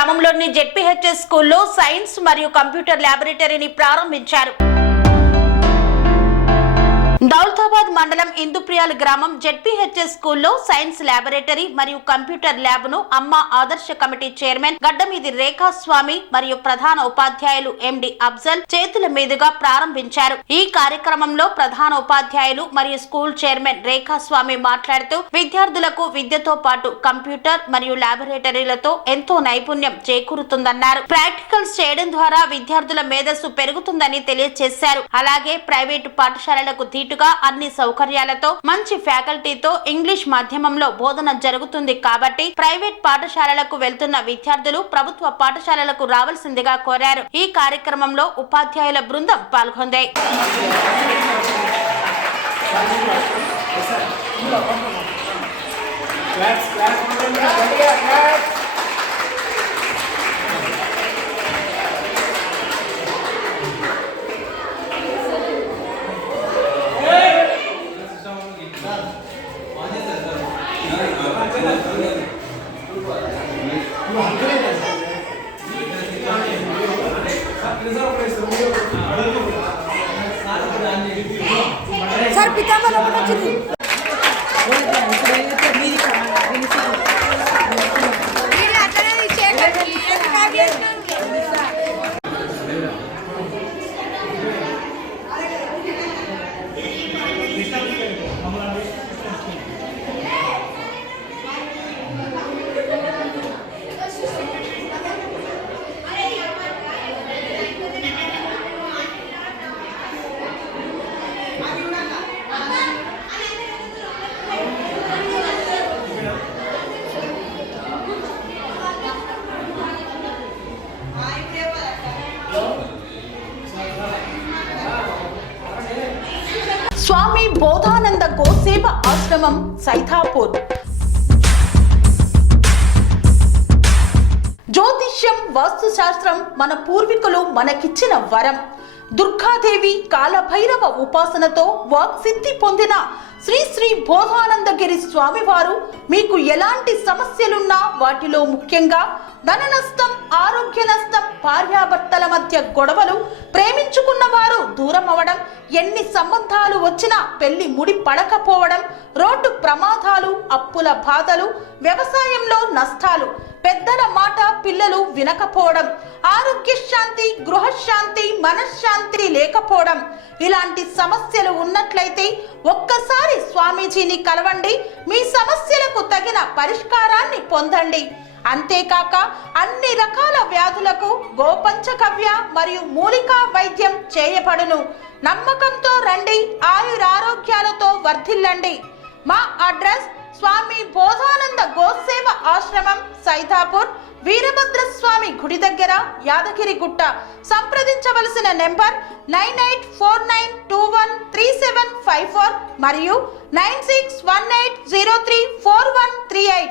గ్రామంలోని జెడ్పీహెచ్ఎస్ స్కూల్లో సైన్స్ మరియు కంప్యూటర్ ల్యాబొరేటరీని ప్రారంభించారు. దౌలతాబాద్ మండలం ఇందుప్రియాల గ్రామం జెడ్పీహెచ్ఎస్ స్కూల్లో సైన్స్ ల్యాబొరేటరీ మరియు కంప్యూటర్ ల్యాబ్ ను అమ్మ ఆదర్శ కమిటీ చైర్మన్ గడ్డమీది రేఖాస్వామి మరియు ప్రధాన ఉపాధ్యాయులు ఎండి అఫ్జల్ చేతుల మీదుగా ప్రారంభించారు. ఈ కార్యక్రమంలో ప్రధాన ఉపాధ్యాయులు మరియు స్కూల్ చైర్మన్ రేఖాస్వామి మాట్లాడుతూ విద్యార్థులకు విద్యతో పాటు కంప్యూటర్ మరియు ల్యాబొరేటరీలతో ఎంతో నైపుణ్యం చేకూరుతుందన్నారు. ప్రాక్టికల్స్ చేయడం ద్వారా విద్యార్థుల మేధస్సు పెరుగుతుందని తెలియజేశారు. అలాగే ప్రైవేటు పాఠశాలలకు ధీటుగా అన్ని సౌకర్యాలతో మంచి ఫ్యాకల్టీతో ఇంగ్లీష్ మాధ్యమంలో బోధన జరుగుతుంది కాబట్టి ప్రైవేట్ పాఠశాలలకు వెళ్తున్న విద్యార్థులు ప్రభుత్వ పాఠశాలలకు రావాల్సిందిగా కోరారు. ఈ కార్యక్రమంలో ఉపాధ్యాయుల బృందం పాల్గొంది. సార్ పితాంబర్ ఒకటి వచ్చింది. స్వామి బోధానంద గోసేవ ఆశ్రమం సైథాపూర్. జ్యోతిష్యం వాస్తుశాస్త్రం మన పూర్వీకులు మనకిచ్చిన వరం. దుర్గాదేవి కాలభైరవ ఉపాసనతో వాక్సిద్ధి పొందిన శ్రీ శ్రీ బోధానందగిరి స్వామివారు మీకు ఎలాంటి సమస్యలున్నా వాటిలో ముఖ్యంగా ధన నష్టం, ఆరోగ్య నష్టం, భార్యాభర్తల మధ్య గొడవలు, ప్రేమించుకున్న వారు దూరం అవడం, ఎన్ని సంబంధాలు వచ్చినా పెళ్లి ముడి పడకపోవడం, రోడ్డు ప్రమాదాలు, అప్పుల బాధలు, వ్యవసాయంలో నష్టాలు, పెద్దల మాట పిల్లలు వినకపోవడం, ఆరోగ్య శాంతి, గృహశాంతి, మనశ్శాంతి లేకపోవడం, ఇలాంటి సమస్యలు ఉన్నట్లయితే ఒక్కసారి స్వామీజీని కలవండి. మీ సమస్యలకు తగిన పరిష్కారాన్ని పొందండి. అంతేకాక అన్ని రకాల వ్యాధులకు గోపంచకవ్య మరియు మూలికా వైద్యం చేయబడును. నమ్మకంతో రండి, ఆయురారోగ్యాలతో వర్ధిల్లండి. మా అడ్రస్ స్వామి బోధానంద గోసేవ ఆశ్రమం సైథాపూర్, వీరభద్రస్వామి గుడి దగ్గర, యాదగిరిగుట్ట. సంప్రదించవలసిన నెంబర్ 9849213754 మరియు 9618034138.